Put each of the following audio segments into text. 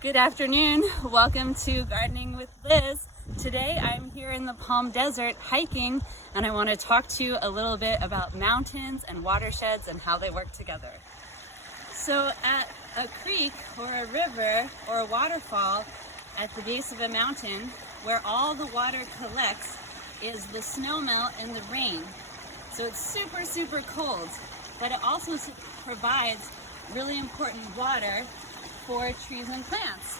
Good afternoon. Welcome to Gardening with Liz. Today I'm here in the Palm Desert hiking, and I want to talk to you a little bit about mountains and watersheds and how they work together. So at a creek or a river or a waterfall at the base of a mountain, where all the water collects is the snowmelt and the rain. So it's super cold, but it also provides really important water for trees and plants.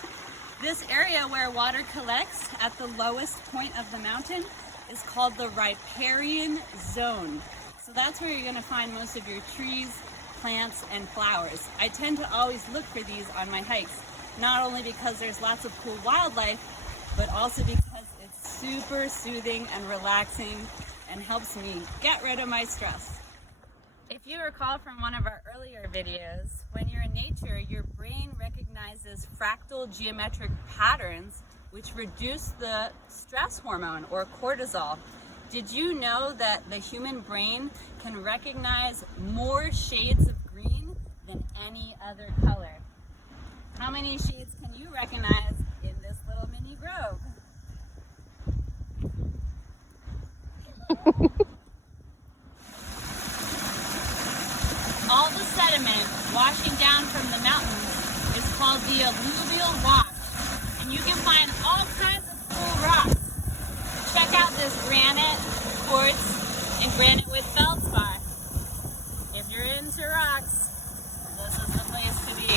This area where water collects at the lowest point of the mountain is called the riparian zone. So that's where you're going to find most of your trees, plants, and flowers. I tend to always look for these on my hikes, not only because there's lots of cool wildlife, but also because it's super soothing and relaxing and helps me get rid of my stress. If you recall from one of our earlier videos, when you're in nature, your brain recognizes fractal geometric patterns which reduce the stress hormone or cortisol. Did you know that the human brain can recognize more shades of green than any other color? How many shades can you recognize in this little mini grove? All the sediment washing down from the mountains is called the alluvial wash, and you can find all kinds of cool rocks. Check out this granite, quartz, and granite with feldspar. If you're into rocks, this is the place to be.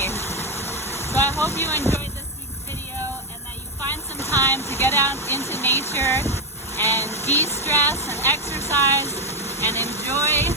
So I hope you enjoyed this week's video and that you find some time to get out into nature and de-stress and exercise and enjoy